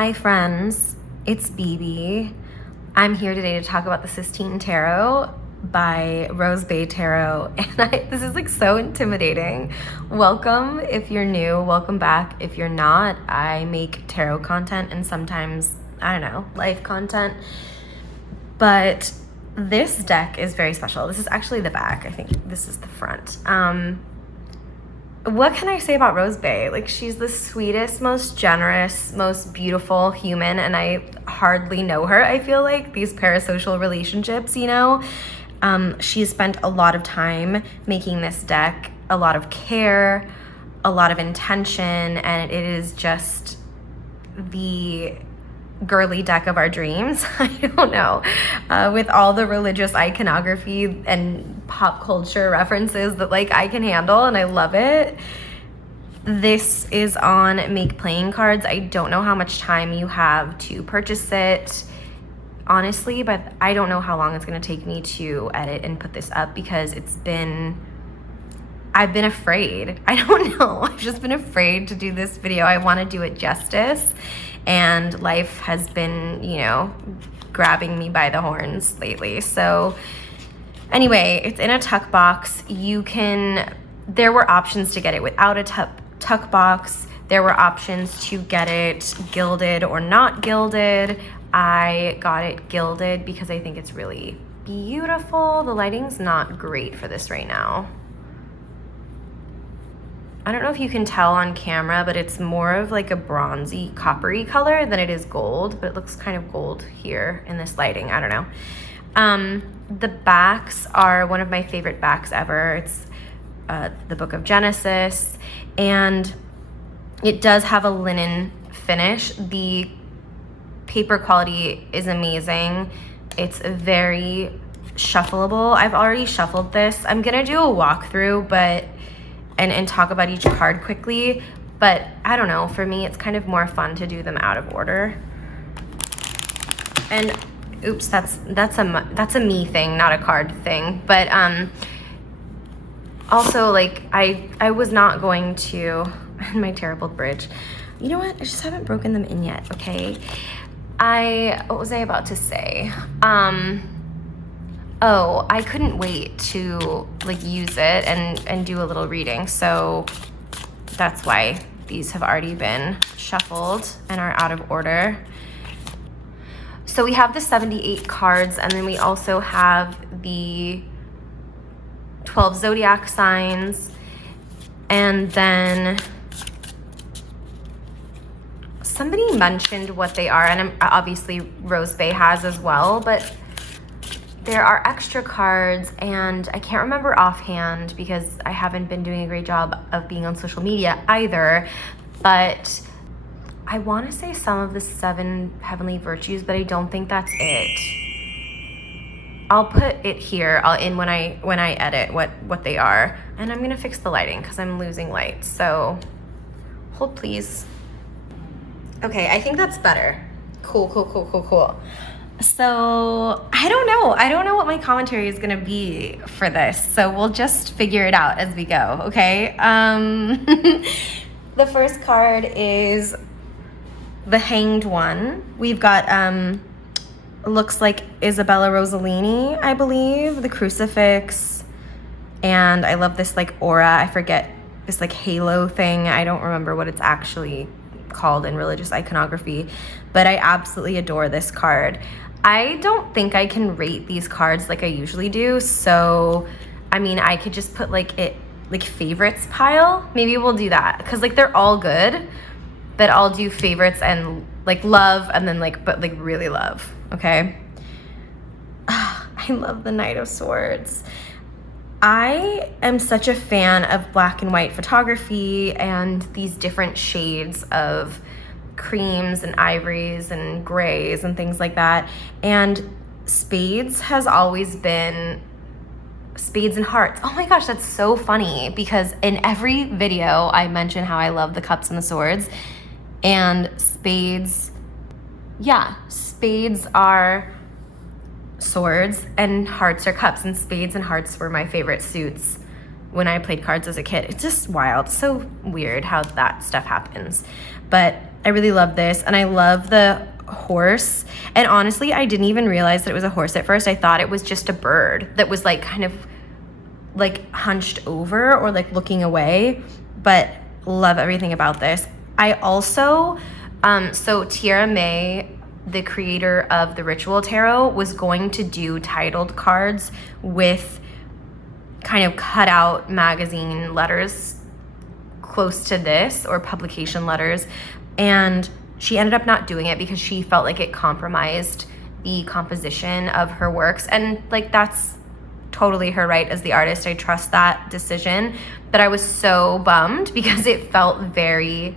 Hi friends, it's BB. I'm here today to talk about the Sistine Tarot by Rose Bay Tarot, and this is like so intimidating. Welcome if you're new, welcome back if you're not. I make tarot content and sometimes, I don't know, life content, but this deck is very special. This is actually the back. I think this is the front. What can I say about Rose Bay? Like, she's the sweetest, most generous, most beautiful human, and I hardly know her. I feel like these parasocial relationships, you know, she has spent a lot of time making this deck, a lot of care, a lot of intention, and it is just the girly deck of our dreams. I don't know, with all the religious iconography and pop culture references that like I can handle, and I love it. This is on Make Playing Cards. I don't know how much time you have to purchase it, honestly, but I don't know how long it's going to take me to edit and put this up because I've been afraid. I don't know. I've just been afraid to do this video. I want to do it justice, and life has been, you know, grabbing me by the horns lately. So anyway, it's in a tuck box. There were options to get it without a tuck box. There were options to get it gilded or not gilded. I got it gilded because I think it's really beautiful. The lighting's not great for this right now. I don't know if you can tell on camera, but it's more of like a bronzy, coppery color than it is gold, but it looks kind of gold here in this lighting. I don't know. The backs are one of my favorite backs ever. It's the Book of Genesis, and it does have a linen finish. The paper quality is amazing. It's very shuffleable. I've already shuffled this. I'm gonna do a walkthrough, and talk about each card quickly, but I don't know, for me it's kind of more fun to do them out of order. And oops, that's a me thing, not a card thing. But also, like, I was not going to, my terrible bridge. You know what? I just haven't broken them in yet, okay? What was I about to say? Oh, I couldn't wait to like use it and do a little reading. So that's why these have already been shuffled and are out of order. So we have the 78 cards, and then we also have the 12 zodiac signs, and then somebody mentioned what they are, and obviously Rose Bay has as well, but there are extra cards, and I can't remember offhand because I haven't been doing a great job of being on social media either, but I want to say some of the 7 heavenly virtues, but I don't think that's it. I'll put it here. When I edit what they are, and I'm gonna fix the lighting because I'm losing light. So hold please. Okay, I think that's better. Cool. So I don't know what my commentary is gonna be for this. So we'll just figure it out as we go. Okay. The first card is the Hanged One. We've got looks like Isabella Rossellini, I believe, the crucifix, and I love this like aura. I forget, this like halo thing. I don't remember what it's actually called in religious iconography, but I absolutely adore this card. I don't think I can rate these cards like I usually do, so I mean, I could just put like favorites pile. Maybe we'll do that because like they're all good, but I'll do favorites and like love, and then but really love. Okay. I love the Knight of Swords. I am such a fan of black and white photography and these different shades of creams and ivories and grays and things like that. And spades has always been spades and hearts. Oh my gosh, that's so funny because in every video I mention how I love the cups and the swords, and spades are swords and hearts are cups, and spades and hearts were my favorite suits when I played cards as a kid. It's just wild. So weird how that stuff happens. But I really love this, and I love the horse. And honestly, I didn't even realize that it was a horse at first. I thought it was just a bird that was like kind of like hunched over or like looking away, but love everything about this. I also, so Tiara May, the creator of the Ritual Tarot, was going to do titled cards with kind of cut out magazine letters close to this, or publication letters, and she ended up not doing it because she felt like it compromised the composition of her works. And like, that's totally her right as the artist. I trust that decision. But I was so bummed because it felt very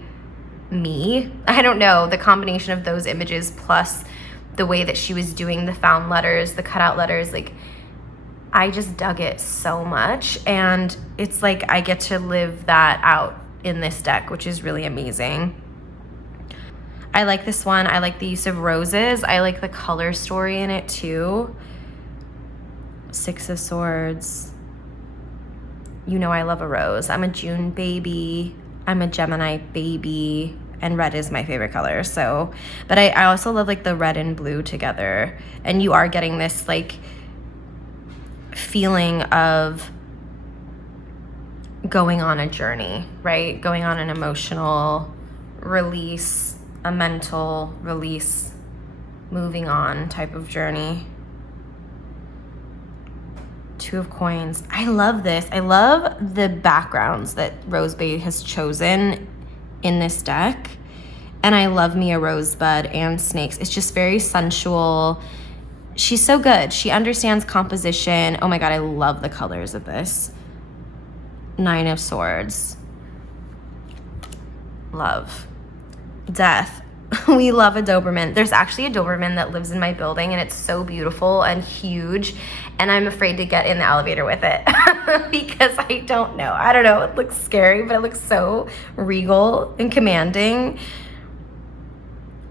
me. I don't know, the combination of those images plus the way that she was doing the found letters, the cutout letters, like, I just dug it so much. And it's like I get to live that out in this deck, which is really amazing. I like this one. I like the use of roses. I like the color story in it too. Six of Swords. You know I love a rose. I'm a June baby. I'm a Gemini baby. And red is my favorite color. So, but I also love like the red and blue together. And you are getting this like feeling of going on a journey, right? Going on an emotional release, a mental release, moving on type of journey. Two of Coins. I love this. I love the backgrounds that Rose Bay has chosen in this deck. And I love me a rosebud and snakes. It's just very sensual. She's so good. She understands composition. Oh my God, I love the colors of this. Nine of Swords. Love. Death. We love a Doberman. There's actually a Doberman that lives in my building, and it's so beautiful and huge, and I'm afraid to get in the elevator with it because I don't know. It looks scary, but it looks so regal and commanding.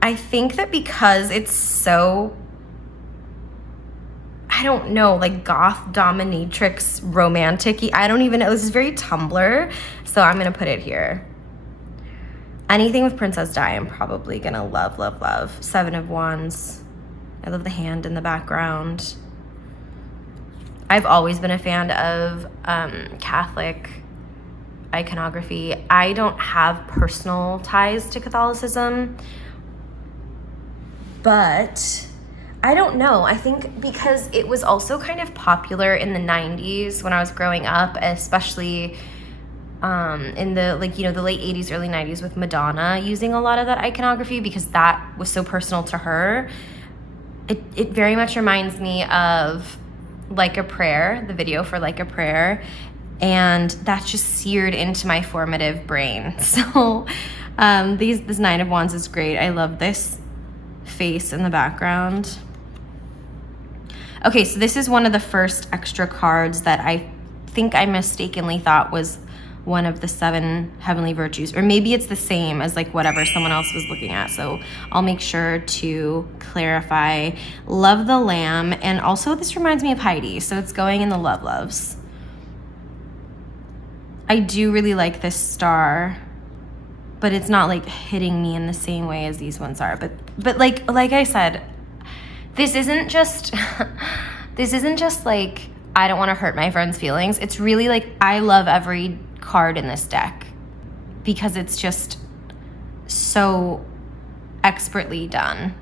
I think that because it's so, I don't know, like goth dominatrix romantic-y. I don't even know. This is very Tumblr, so I'm gonna put it here. Anything with Princess Di, I'm probably gonna love, love, love. Seven of Wands. I love the hand in the background. I've always been a fan of Catholic iconography. I don't have personal ties to Catholicism, but I don't know. I think because it was also kind of popular in the 90s when I was growing up, especially in the the late 80s, early 90s, with Madonna using a lot of that iconography because that was so personal to her. It very much reminds me of Like a Prayer, the video for Like a Prayer, and that's just seared into my formative brain. So this Nine of Wands is great. I love this face in the background. Okay, so this is one of the first extra cards that I think I mistakenly thought was one of the 7 heavenly virtues, or maybe it's the same as like whatever someone else was looking at. So I'll make sure to clarify. Love the Lamb, and also this reminds me of Heidi, so it's going in the love loves. I do really like this star, but it's not like hitting me in the same way as these ones are. But like I said, this isn't just like I don't want to hurt my friend's feelings. It's really like I love every card in this deck because it's just so expertly done.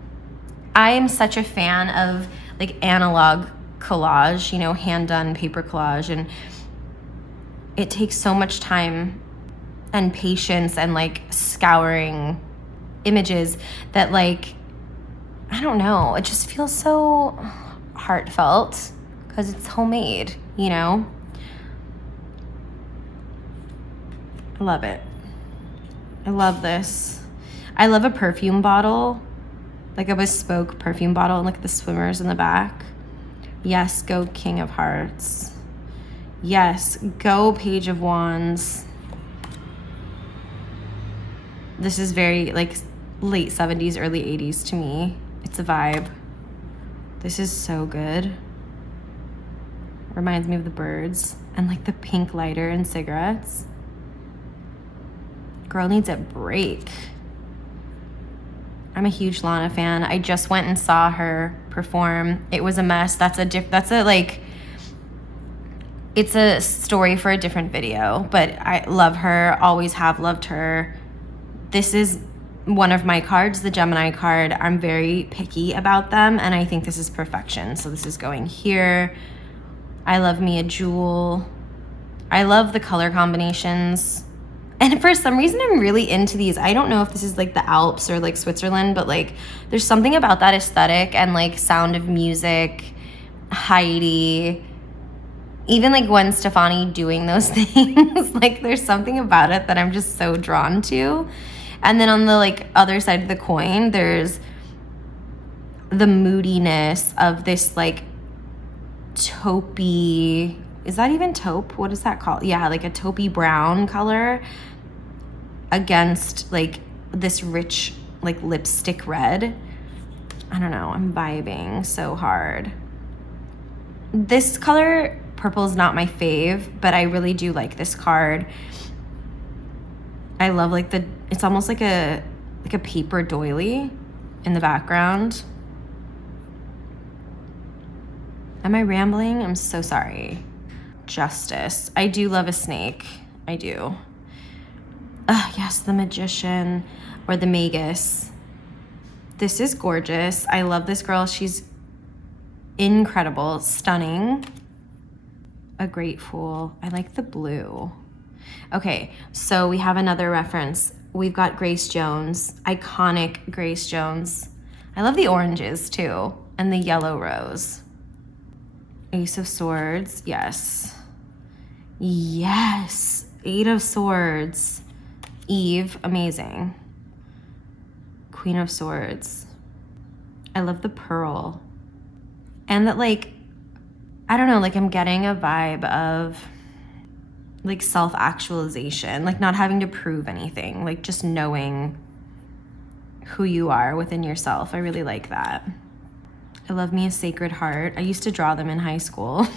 I am such a fan of like analog collage, hand done paper collage, and it takes so much time and patience and like scouring images that like, I don't know, it just feels so heartfelt because it's homemade, I love it. I love this. I love a perfume bottle, like a bespoke perfume bottle, and look at the swimmers in the back. Yes, go King of Hearts. Yes, go Page of Wands. This is very like late 70s, early 80s to me. It's a vibe. This is so good. Reminds me of the birds and like the pink lighter and cigarettes. Girl needs a break. I'm a huge Lana fan. I just went and saw her perform. It was a mess. It's a story for a different video, but I love her, always have loved her. This is one of my cards, the Gemini card. I'm very picky about them, and I think this is perfection. So this is going here. I love me a jewel. I love the color combinations. And for some reason, I'm really into these. I don't know if this is like the Alps or like Switzerland, but like there's something about that aesthetic and like Sound of Music, Heidi, even like Gwen Stefani doing those things. Like there's something about it that I'm just so drawn to. And then on the like other side of the coin, there's the moodiness of this like taupey, is that even taupe? What is that called? Yeah, like a taupey brown color against like this rich like lipstick red. I don't know, I'm vibing so hard. This color purple is not my fave, but I really do like this card. I love like it's almost like a paper doily in the background. Am I rambling? I'm so sorry. Justice. I do love a snake. I do. Yes, the Magician or the Magus. This is gorgeous. I love this girl. She's incredible, stunning. A Great Fool. I like the blue. Okay, so we have another reference. We've got Grace Jones, iconic Grace Jones. I love the oranges too, and the yellow rose. Ace of Swords, yes. Yes, Eight of Swords. Eve, amazing. Queen of Swords. I love the pearl. And that like, I don't know, like I'm getting a vibe of like self-actualization, like not having to prove anything, like just knowing who you are within yourself. I really like that. I love me a Sacred Heart. I used to draw them in high school.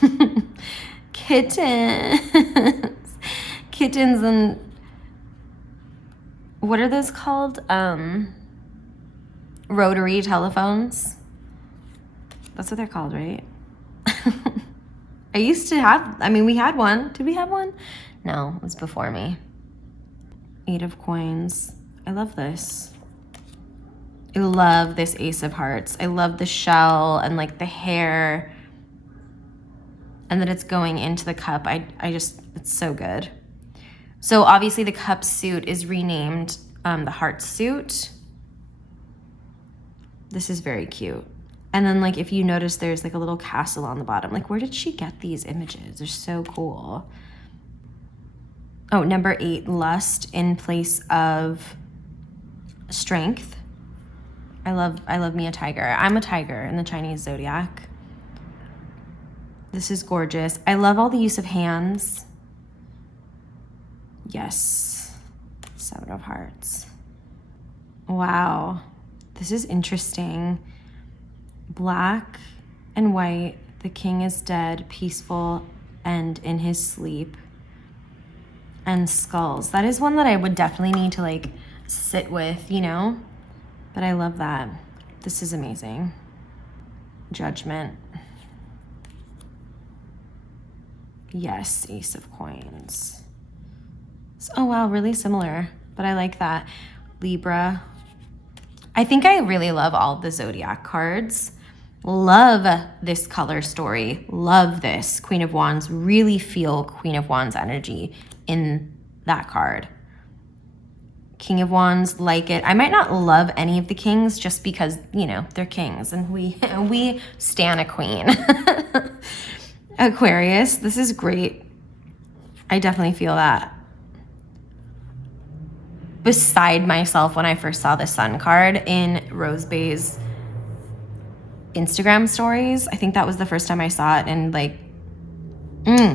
Kittens. Kittens and what are those called? Rotary telephones. That's what they're called, right? I used to have, we had one. Did we have one? No, it was before me. Eight of Coins. I love this. I love this Ace of Hearts. I love the shell and like the hair and that it's going into the cup. It's so good. So obviously the cup suit is renamed the heart suit. This is very cute. And then like if you notice there's like a little castle on the bottom. Like where did she get these images? They're so cool. Oh, number 8, Lust in place of Strength. I love me a tiger. I'm a tiger in the Chinese zodiac. This is gorgeous. I love all the use of hands. Yes. 7 of Hearts. Wow. This is interesting. Black and white. The king is dead, peaceful, and in his sleep. And skulls. That is one that I would definitely need to like sit with, you know? But I love that. This is amazing. Judgment. Yes, Ace of Coins. Oh wow, really similar, but I like that. Libra. I think I really love all the zodiac cards. Love this color story. Love this. Queen of Wands. Really feel Queen of Wands energy in that card. King of Wands, like it. I might not love any of the kings just because, you know, they're kings and we stan a queen. Aquarius, this is great. I definitely feel that. Beside myself when I first saw the sun card in Rose Bay's Instagram stories. I think that was the first time I saw it, and like,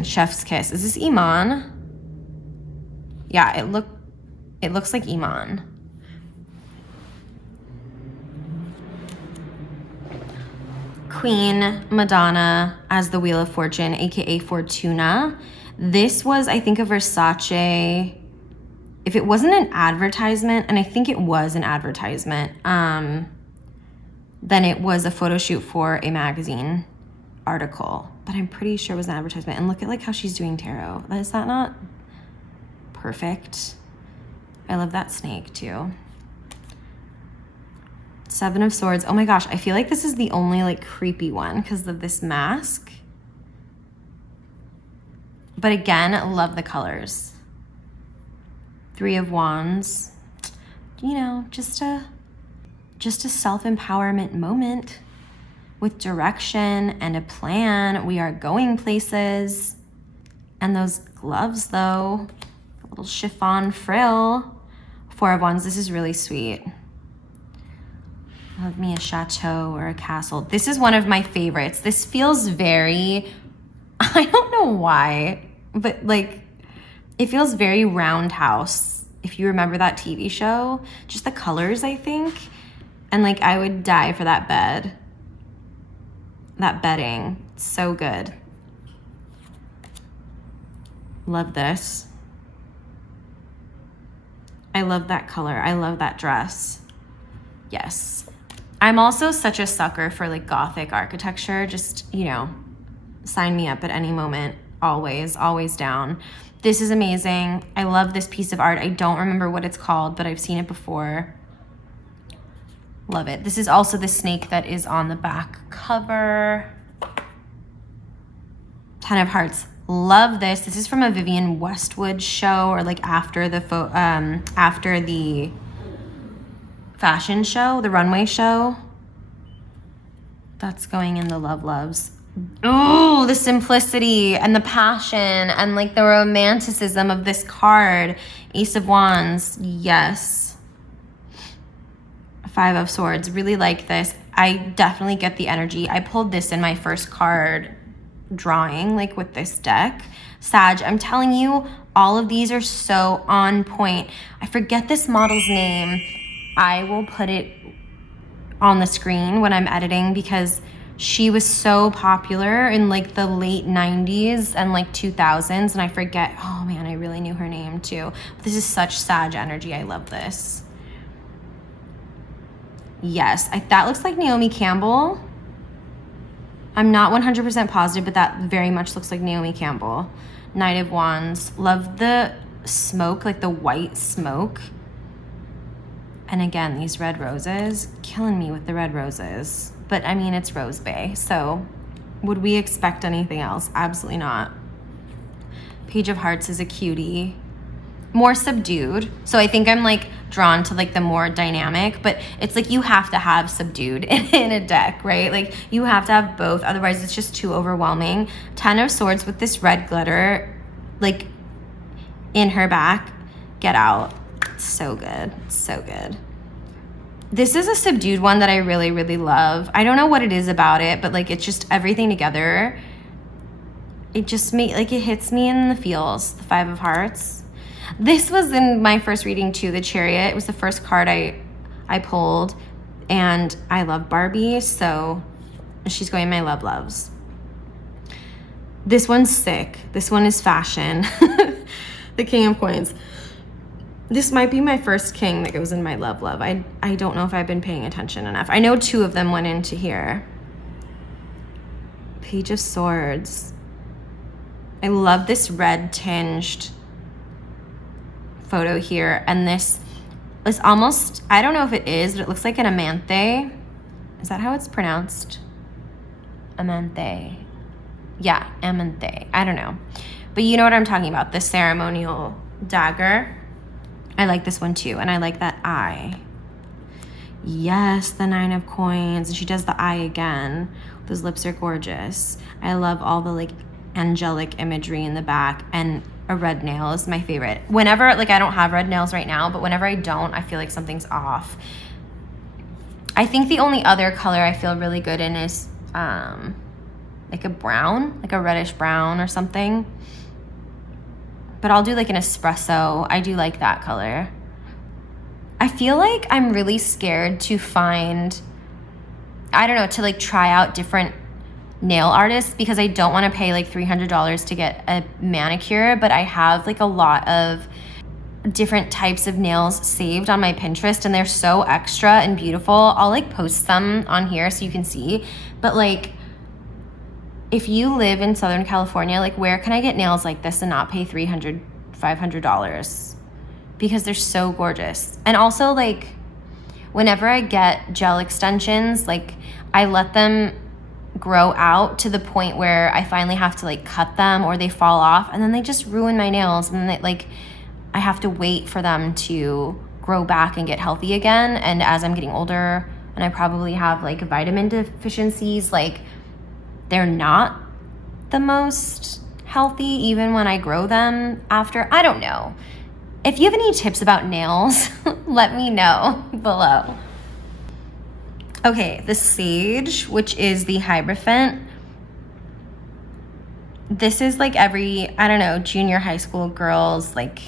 chef's kiss. Is this Iman? Yeah, it looks like Iman. Queen Madonna as the Wheel of Fortune, aka Fortuna. This was, I think, a Versace. if it wasn't an advertisement, and I think it was an advertisement, then it was a photo shoot for a magazine article, but I'm pretty sure it was an advertisement. And look at like how she's doing tarot. Is that not perfect? I love that snake too. Seven of Swords. Oh my gosh, I feel like this is the only like creepy one because of this mask. But again, love the colors. Three of Wands. You know, just a self-empowerment moment with direction and a plan. We are going places. And those gloves though, a little chiffon frill. Four of Wands, this is really sweet. Love me a chateau or a castle. This is one of my favorites. This feels very, I don't know why, but like, it feels very Roundhouse. If you remember that TV show, just the colors, I think. And like, I would die for that bed. That bedding, so good. Love this. I love that color. I love that dress. Yes. I'm also such a sucker for like Gothic architecture. Just, you know, sign me up at any moment. Always, always down. This is amazing. I love this piece of art. I don't remember what it's called, but I've seen it before. Love it. This is also the snake that is on the back cover. Ten of Hearts. Love this. This is from a Vivienne Westwood show, or like after the fashion show, the runway show. That's going in the Love Loves. Ooh, the simplicity and the passion and like the romanticism of this card. Ace of Wands. Yes. Five of Swords. Really like this. I definitely get the energy. I pulled this in my first card drawing, like with this deck. Sag, I'm telling you, all of these are so on point. I forget this model's name. I will put it on the screen when I'm editing because she was so popular in like the late 90s and like 2000s, and I forget, oh man, I really knew her name too. This is such Sag energy. I love this. Yes, that looks like Naomi Campbell. I'm not 100% positive, but that very much looks like Naomi Campbell. Knight of Wands. Love the smoke, like the white smoke. And again, these red roses, killing me with the red roses. But I mean, it's Rose Bay, so would we expect anything else? Absolutely not. Page of Hearts is a cutie. More subdued. So I think I'm like drawn to like the more dynamic, but it's like you have to have subdued in a deck, right? Like you have to have both, otherwise it's just too overwhelming. Ten of Swords with this red glitter, like in her back. Get out. So good, so good. This is a subdued one that I really, really love. I don't know what it is about it, but like it's just everything together. It just it hits me in the feels. The Five of Hearts. This was in my first reading too, the Chariot. It was the first card I pulled, and I love Barbie, so she's going in my Love Loves. This one's sick. This one is fashion. The King of Coins. This might be my first king that goes in my Love Love. I don't know if I've been paying attention enough. I know two of them went into here. Page of Swords. I love this red tinged photo here, and this is almost, I don't know if it is, but it looks like an amanthe. Is that how it's pronounced? Amanthe. Yeah, amanthe. I don't know. But you know what I'm talking about, the ceremonial dagger. I like this one too, and I like that eye. Yes, the Nine of Coins, and she does the eye again. Those lips are gorgeous. I love all the like angelic imagery in the back, and a red nail is my favorite. Whenever, like I don't have red nails right now, but whenever I don't, I feel like something's off. I think the only other color I feel really good in is like a brown, like a reddish brown or something. But I'll do like an espresso. I do like that color. I feel like I'm really scared to find, I don't know, to like try out different nail artists because I don't want to pay like $300 to get a manicure, but I have like a lot of different types of nails saved on my Pinterest, and they're so extra and beautiful. I'll like post some on here so you can see. But like, if you live in Southern California, like where can I get nails like this and not pay $300, $500? Because they're so gorgeous. And also like, whenever I get gel extensions, like I let them grow out to the point where I finally have to like cut them or they fall off, and then they just ruin my nails, and then they, like I have to wait for them to grow back and get healthy again. And as I'm getting older and I probably have like vitamin deficiencies, like they're not the most healthy even when I grow them after. I don't know. If you have any tips about nails, let me know below. Okay, the Sage, which is the Hierophant. This is like every, I don't know, junior high school girl's like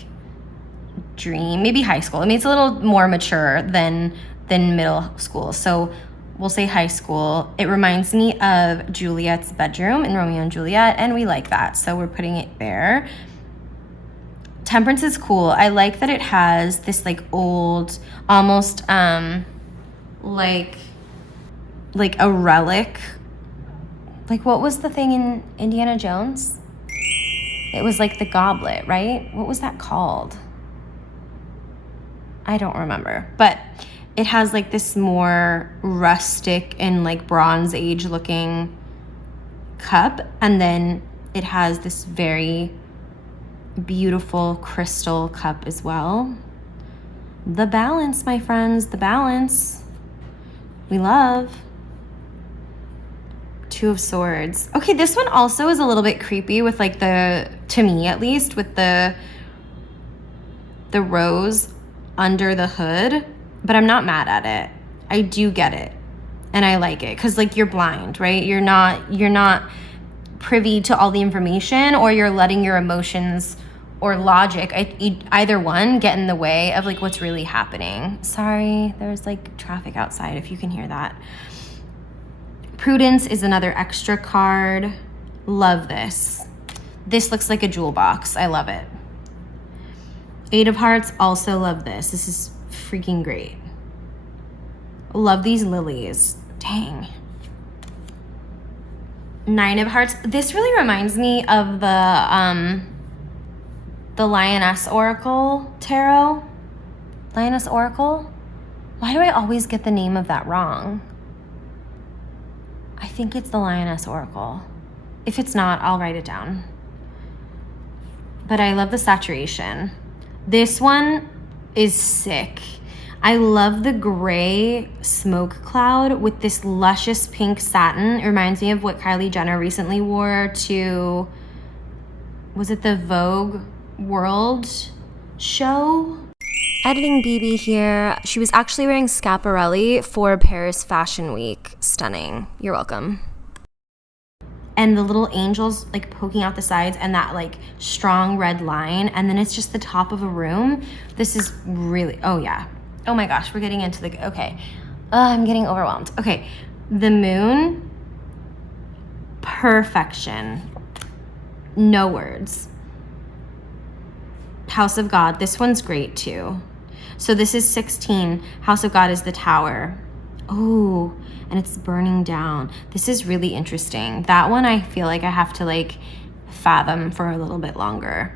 dream, maybe high school. I mean, it's a little more mature than middle school. So we'll say high school. It reminds me of Juliet's bedroom in Romeo and Juliet, and we like that. So we're putting it there. Temperance is cool. I like that it has this like old, almost like a relic. Like what was the thing in Indiana Jones? It was like the goblet, right? What was that called? I don't remember. But it has like this more rustic and like Bronze Age looking cup. And then it has this very beautiful crystal cup as well. The balance, my friends, the balance. We love. Two of Swords. Okay, this one also is a little bit creepy with like to me at least, with the rose under the hood, but I'm not mad at it. I do get it. And I like it because like you're blind, right? You're not privy to all the information, or you're letting your emotions or logic, either one, get in the way of like what's really happening. Sorry, there's like traffic outside if you can hear that. Prudence is another extra card. Love this. This looks like a jewel box. I love it. Eight of Hearts, also love this. This is freaking great. Love these lilies. Dang. Nine of Hearts. This really reminds me of the Lioness Oracle Tarot. Lioness Oracle? Why do I always get the name of that wrong? I think it's the Lioness Oracle. If it's not, I'll write it down. But I love the saturation. This one is sick. I love the gray smoke cloud with this luscious pink satin. It reminds me of what Kylie Jenner recently wore to, was it the Vogue World show? Editing BB here. She was actually wearing Schiaparelli for Paris Fashion Week. Stunning. You're welcome. And the little angels like poking out the sides and that like strong red line, and then it's just the top of a room. This is really, oh yeah. Oh my gosh, we're getting into the, okay. I'm getting overwhelmed. Okay, the moon, perfection. No words. House of God, this one's great too. So this is 16. House of God is the tower. Oh, and it's burning down. This is really interesting. That one I feel like I have to like fathom for a little bit longer.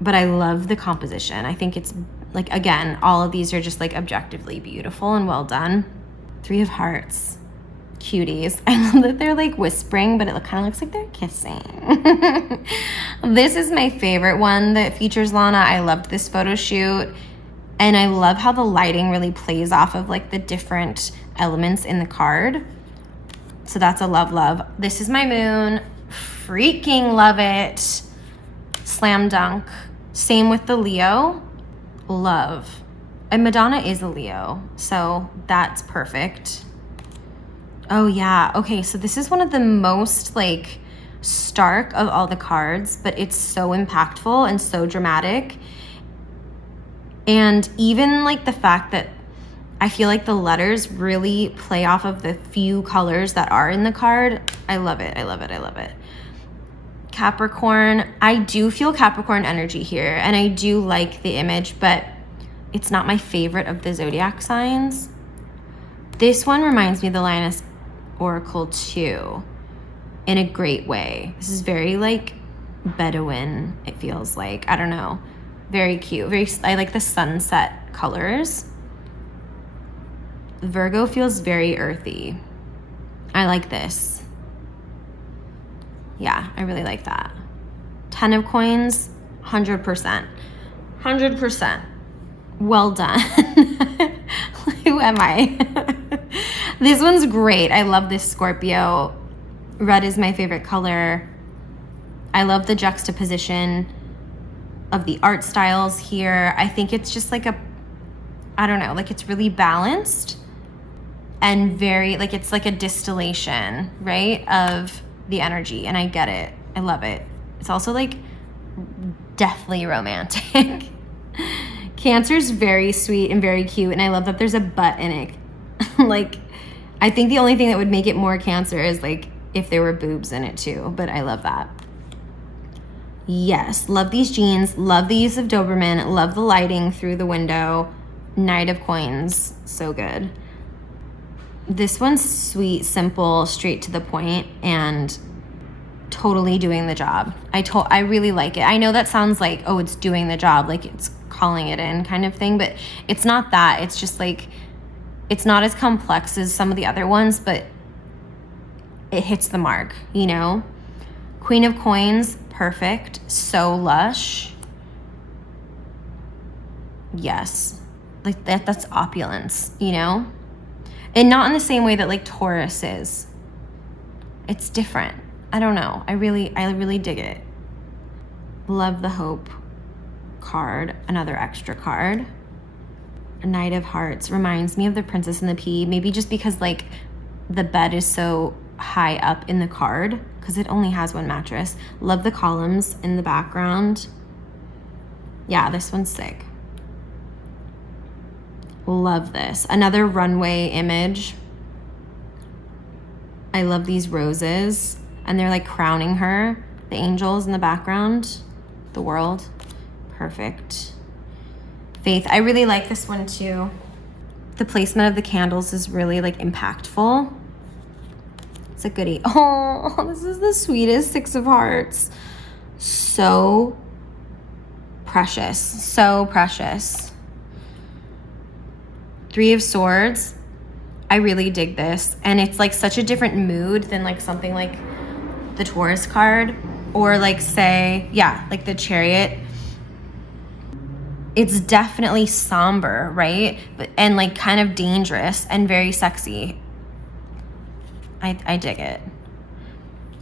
But I love the composition. I think it's like, again, all of these are just like objectively beautiful and well done. Three of Hearts. Cuties. I love that they're like whispering, but it kind of looks like they're kissing. This is my favorite one that features Lana. I loved this photo shoot, and I love how the lighting really plays off of like the different elements in the card. So that's a love. This is my moon. Freaking love it. Slam dunk. Same with the Leo. Love. And Madonna is a Leo, so that's perfect. Oh yeah, okay, so this is one of the most like stark of all the cards, but it's so impactful and so dramatic. And even like the fact that I feel like the letters really play off of the few colors that are in the card. I love it. Capricorn. I do feel Capricorn energy here, and I do like the image, but it's not my favorite of the zodiac signs. This one reminds me of the Lioness Oracle too, in a great way. This is very like Bedouin, it feels like. I don't know. Very cute. I like the sunset colors. Virgo feels very earthy. I like this. Yeah, I really like that. 10 of coins, 100%. 100%. Well done. Who am I? This one's great. I love this Scorpio. Red is my favorite color. I love the juxtaposition of the art styles here. I think it's just like I don't know, like it's really balanced and very, like it's like a distillation, right, of the energy, and I get it. I love it. It's also like deathly romantic. Cancer's very sweet and very cute, and I love that there's a butt in it. Like, I think the only thing that would make it more Cancer is like if there were boobs in it too, but I love that. Yes, love these jeans, love the use of Doberman, love the lighting through the window. Knight of Coins, so good. This one's sweet, simple, straight to the point, and totally doing the job. I really like it. I know that sounds like, oh, it's doing the job, like it's calling it in kind of thing, but it's not that. It's just like, it's not as complex as some of the other ones, but it hits the mark, you know? Queen of Coins, perfect, so lush. Yes, like that's opulence, you know? And not in the same way that like Taurus is. It's different. I don't know. I really dig it. Love the Hope card, another extra card. A Knight of Hearts reminds me of the Princess and the Pea, maybe just because like the bed is so high up in the card because it only has one mattress. Love the columns in the background. Yeah, this one's sick. Love this. Another runway image. I love these roses, and they're like crowning her. The angels in the background. The world. Perfect. Faith. I really like this one too. The placement of the candles is really like impactful. It's a goodie. Oh, this is the sweetest Six of Hearts. So precious. So precious. Three of Swords. I really dig this. And it's like such a different mood than like something like the Taurus card, or like say, yeah, like the Chariot. It's definitely somber, right? And like kind of dangerous and very sexy. I dig it.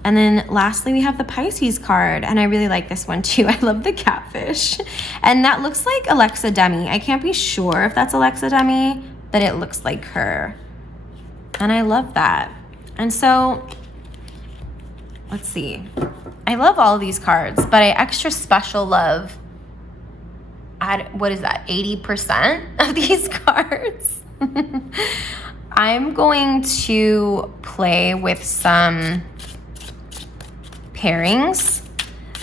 And then lastly, we have the Pisces card, and I really like this one too. I love the catfish. And that looks like Alexa Demi. I can't be sure if that's Alexa Demi, but it looks like her. And I love that. And so, let's see. I love all of these cards, but I extra special love, what is that, 80% of these cards? I'm going to play with some pairings,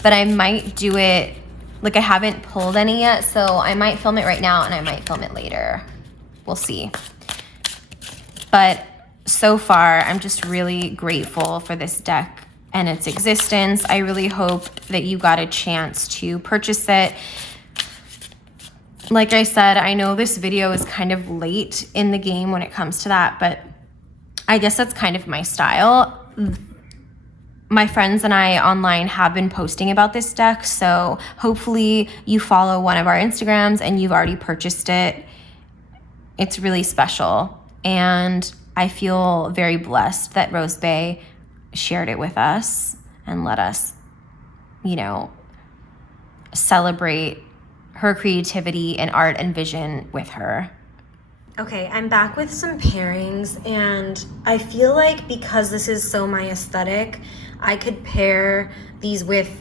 but I might do it, like I haven't pulled any yet, so I might film it right now and I might film it later. We'll see. But so far, I'm just really grateful for this deck and its existence. I really hope that you got a chance to purchase it. Like I said, I know this video is kind of late in the game when it comes to that, but I guess that's kind of my style. My friends and I online have been posting about this deck, so hopefully you follow one of our Instagrams and you've already purchased it. It's really special, and I feel very blessed that Rose Bay shared it with us and let us, you know, celebrate her creativity and art and vision with her. Okay, I'm back with some pairings, and I feel like because this is so my aesthetic, I could pair these with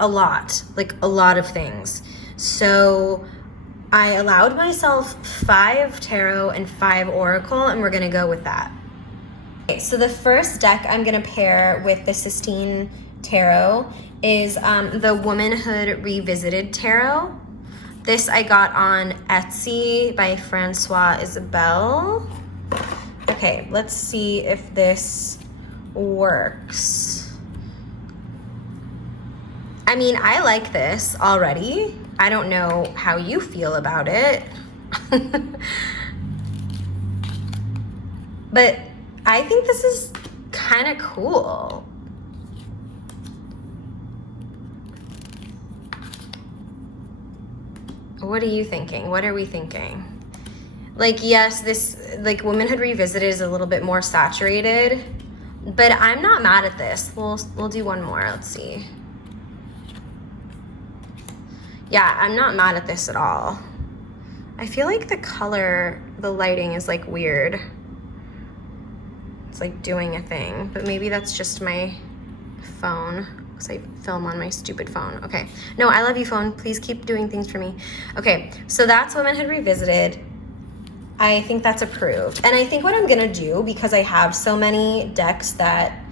a lot of things. So I allowed myself 5 tarot and 5 oracle, and we're gonna go with that. Okay, so the first deck I'm gonna pair with the Sistine tarot is the Womanhood Revisited tarot. This I got on Etsy by Francois Isabelle. Okay, let's see if this works. I mean, I like this already. I don't know how you feel about it. But I think this is kind of cool. What are you thinking? What are we thinking? Like, yes, this, like, Womanhood Revisited is a little bit more saturated, but I'm not mad at this. We'll do one more. Let's see. Yeah, I'm not mad at this at all. I feel like the color, the lighting is like weird. It's like doing a thing, but maybe that's just my phone because I film on my stupid phone. Okay, no, I love you, phone. Please keep doing things for me. Okay, so that's Womanhood Revisited. I think that's approved. And I think what I'm gonna do, because I have so many decks that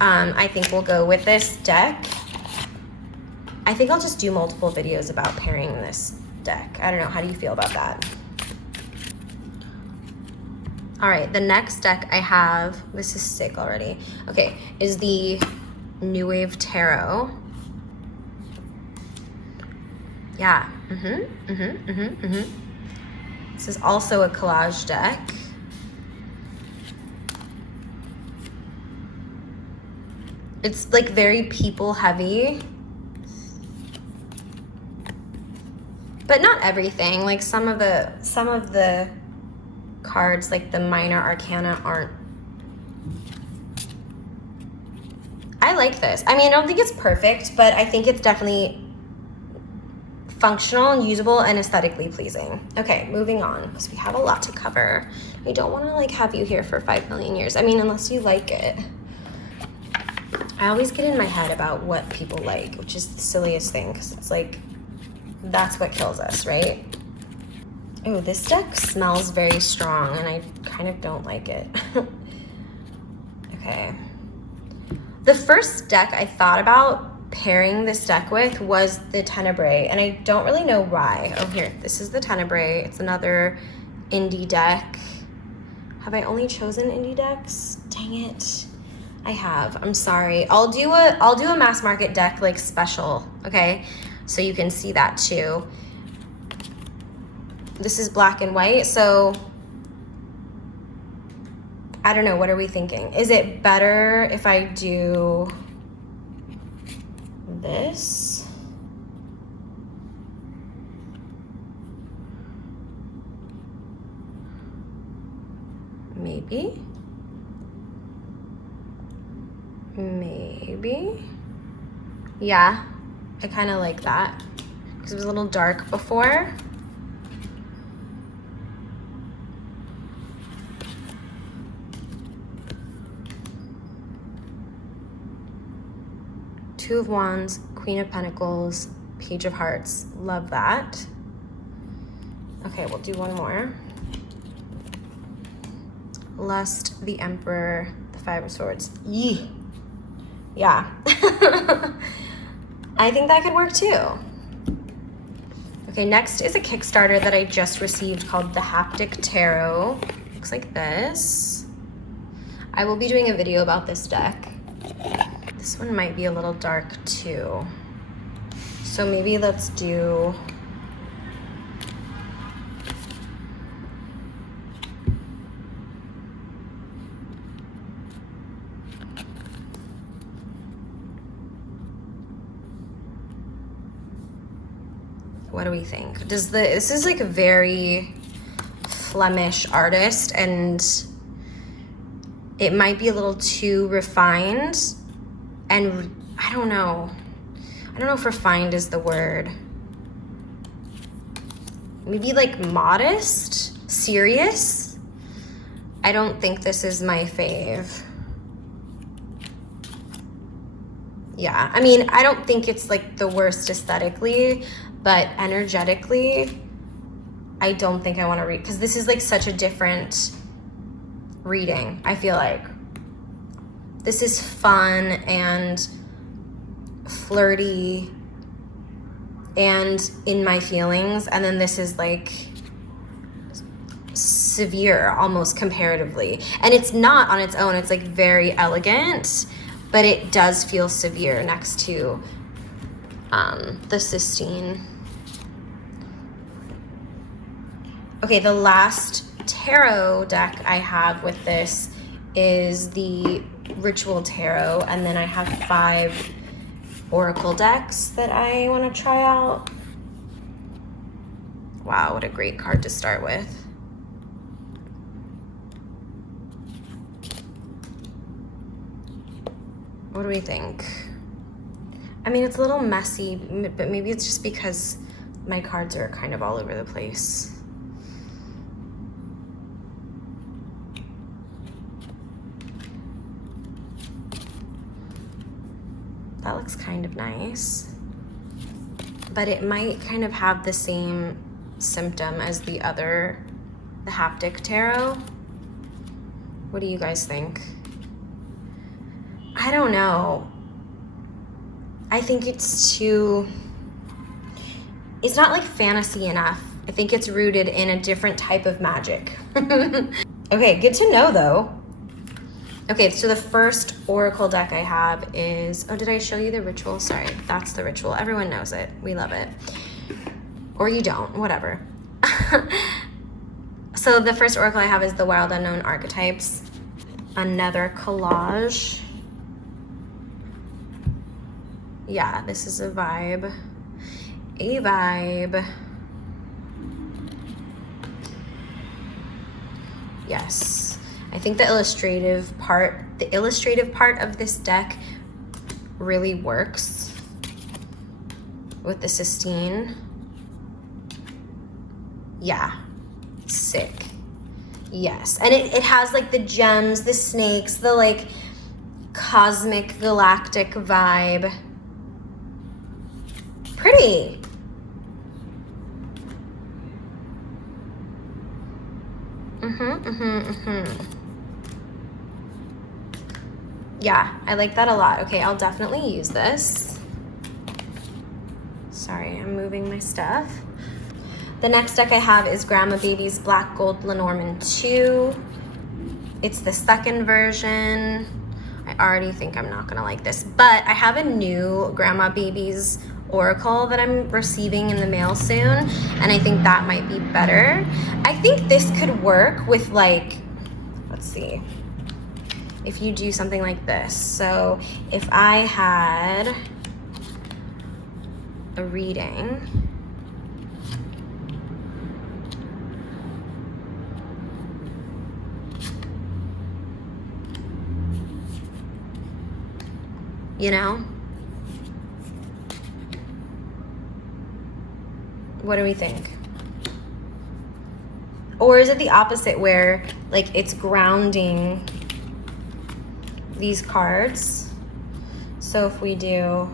I think will go with this deck, I think I'll just do multiple videos about pairing this deck. I don't know, how do you feel about that? All right, the next deck I have, this is sick already. Okay, is the New Wave Tarot. Yeah, This is also a collage deck. It's like very people heavy. But not everything. Like some of the cards, like the minor arcana, aren't. I like this. I mean, I don't think it's perfect, but I think it's definitely functional and usable and aesthetically pleasing. Okay, moving on, because we have a lot to cover. I don't want to like have you here for 5 million years. I mean, unless you like it. I always get in my head about what people like, which is the silliest thing, because it's like, that's what kills us, right? Oh, this deck smells very strong, and I kind of don't like it. Okay. The first deck I thought about pairing this deck with was the Tenebrae, and I don't really know why. Oh, here, this is the Tenebrae. It's another indie deck. Have I only chosen indie decks? Dang it. I have. I'm sorry. I'll do a mass market deck like special, okay? So you can see that too. This is black and white, so I don't know, what are we thinking? Is it better if I do this? Maybe. Yeah, I kind of like that because it was a little dark before. Two of Wands, Queen of Pentacles, Page of Hearts. Love that. Okay, we'll do one more. Lust, the Emperor, the Five of Swords. Yee. Yeah. I think that could work too. Okay, next is a Kickstarter that I just received called the Haptic Tarot. Looks like this. I will be doing a video about this deck. This one might be a little dark too. So maybe let's do what do we think? This is like a very Flemish artist, and it might be a little too refined, and I don't know if refined is the word. Maybe like modest, serious. I don't think this is my fave. Yeah, I mean, I don't think it's like the worst aesthetically, but energetically, I don't think I want to read, because this is like such a different reading. I feel like this is fun and flirty and in my feelings, and then this is like severe almost comparatively. And it's not on its own, it's like very elegant, but it does feel severe next to the Sistine. Okay, the last tarot deck I have with this is the Ritual Tarot, and then I have 5 Oracle decks that I want to try out. Wow, what a great card to start with. What do we think? I mean, it's a little messy, but maybe it's just because my cards are kind of all over the place. That looks kind of nice, but it might kind of have the same symptom as the haptic tarot. What do you guys think? I don't know. I think it's not like fantasy enough. I think it's rooted in a different type of magic. Okay, good to know though. Okay, so the first Oracle deck I have is, oh, did I show you the Ritual? Sorry, that's the Ritual. Everyone knows it. We love it. Or you don't, whatever. So the first Oracle I have is the Wild Unknown Archetypes. Another collage. Yeah, this is a vibe. A vibe. Yes. I think the illustrative part of this deck really works with the Sistine. Yeah, sick. Yes, and it has like the gems, the snakes, the like cosmic galactic vibe. Pretty. Yeah, I like that a lot. Okay, I'll definitely use this. Sorry, I'm moving my stuff. The next deck I have is Grandma Baby's Black Gold Lenormand 2. It's the second version. I already think I'm not gonna like this, but I have a new Grandma Baby's Oracle that I'm receiving in the mail soon, and I think that might be better. I think this could work with like, let's see, if you do something like this. So if I had a reading, you know? What do we think? Or is it the opposite where like it's grounding these cards? So if we do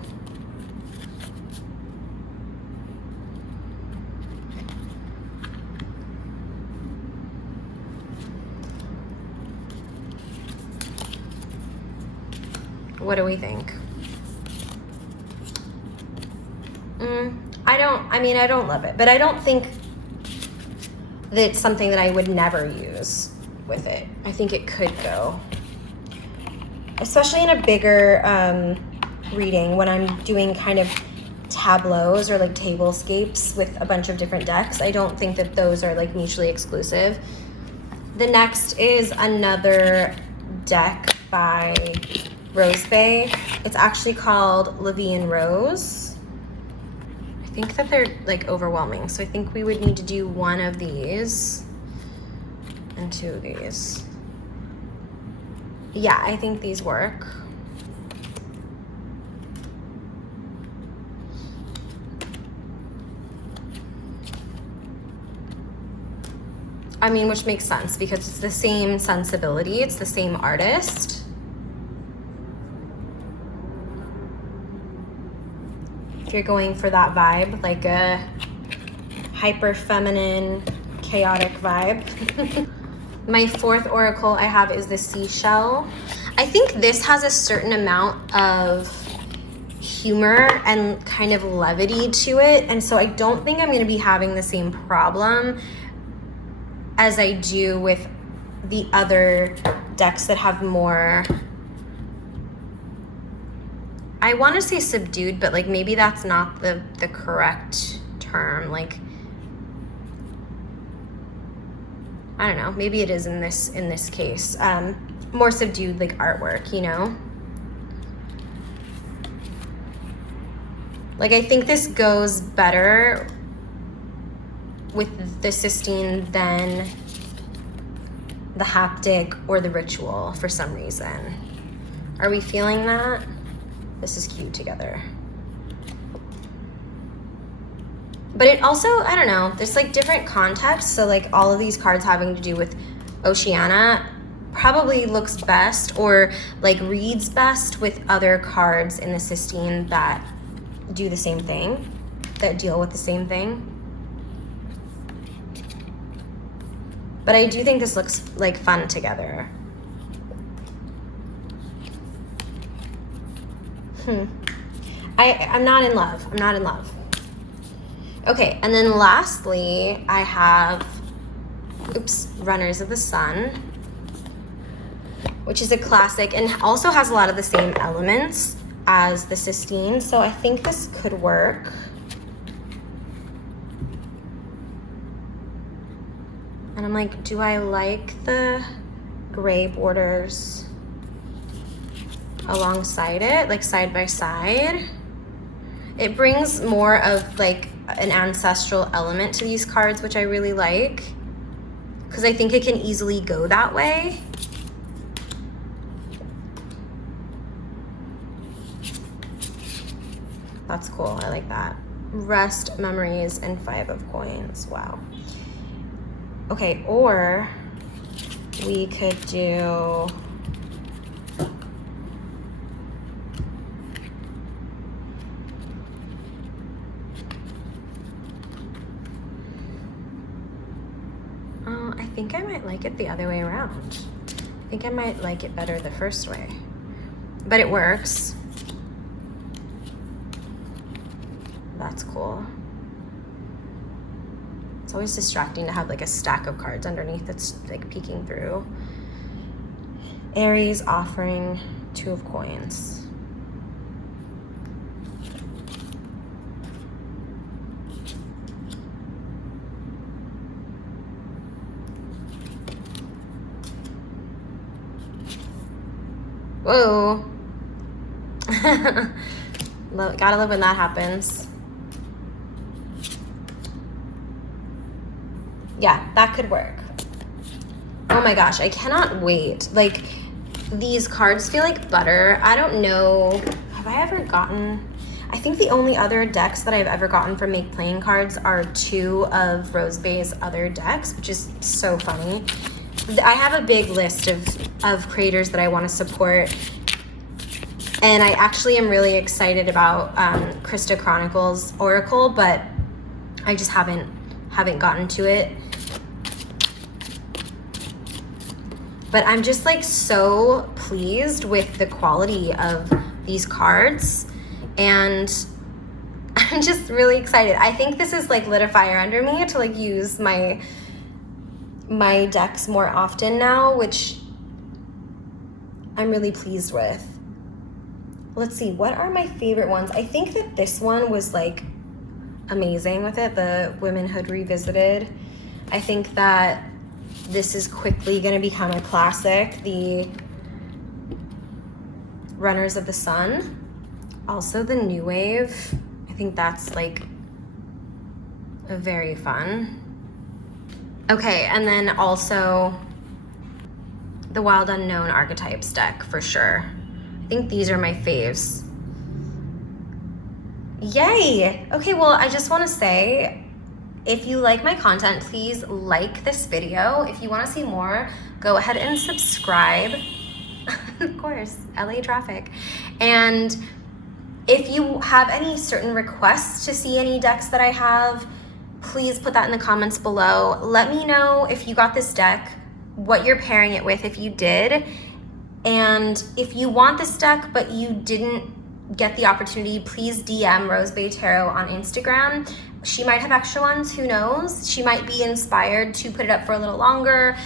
what do we think? I don't love it, but I don't think that it's something that I would never use with it. I think it could go, especially in a bigger reading when I'm doing kind of tableaus or like tablescapes with a bunch of different decks. I don't think that those are like mutually exclusive. The next is another deck by Rose Bay. It's actually called Levian Rose. I think that they're like overwhelming, so I think we would need to do one of these and 2 of these. Yeah, I think these work. I mean, which makes sense because it's the same sensibility, it's the same artist. If you're going for that vibe, like a hyper feminine, chaotic vibe. My fourth oracle I have is the Seashell. I think this has a certain amount of humor and kind of levity to it. And so I don't think I'm going to be having the same problem as I do with the other decks that have more, I want to say subdued, but like maybe that's not the correct term. Like, I don't know, maybe it is in this case. More subdued, like artwork, you know? Like, I think this goes better with the Sistine than the haptic or the ritual for some reason. Are we feeling that? This is cute together. But it also, I don't know, there's like different contexts. So like all of these cards having to do with Oceania probably looks best or like reads best with other cards in the Sistine that do the same thing, that deal with the same thing. But I do think this looks like fun together. I'm not in love. I'm not in love. Okay, and then lastly, I have, Runners of the Sun, which is a classic and also has a lot of the same elements as the Sistine. So I think this could work. And I'm like, do I like the gray borders alongside it, like side by side? It brings more of like an ancestral element to these cards, which I really like, because I think it can easily go that way. That's cool, I like that. Rest, Memories, and 5 of Coins, wow. Okay, or we could do, I think I might like it the other way around. I think I might like it better the first way, but it works. That's cool. It's always distracting to have like a stack of cards underneath that's like peeking through. Aries, Offering, 2 of Coins. Whoa. Gotta love when that happens. Yeah, that could work. Oh my gosh, I cannot wait. Like, these cards feel like butter. I don't know, have I ever gotten, I think the only other decks that I've ever gotten from Make Playing Cards are 2 of Rose Bay's other decks, which is so funny. I have a big list of creators that I want to support, and I actually am really excited about Krista Chronicles Oracle, but I just haven't gotten to it. But I'm just like so pleased with the quality of these cards, and I'm just really excited. I think this is like lit a fire under me to like use my decks more often now, which I'm really pleased with. Let's see, what are my favorite ones? I think that this one was like amazing with it, the Womanhood Revisited. I think that this is quickly going to become a classic, the Runners of the Sun. Also the New Wave, I think that's like a very fun. Okay, and then also the Wild Unknown Archetypes deck for sure. I think these are my faves. Yay! Okay, well, I just want to say, if you like my content, please like this video. If you want to see more, go ahead and subscribe. Of course, LA traffic. And if you have any certain requests to see any decks that I have, please put that in the comments below. Let me know if you got this deck, what you're pairing it with if you did, and if you want this deck but you didn't get the opportunity, please DM Rose Bay Tarot on Instagram. She might have extra ones, who knows? She might be inspired to put it up for a little longer.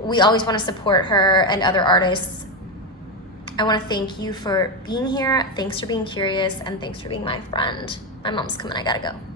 We always want to support her and other artists. I want to thank you for being here. Thanks for being curious, and thanks for being my friend. My mom's coming, I gotta go.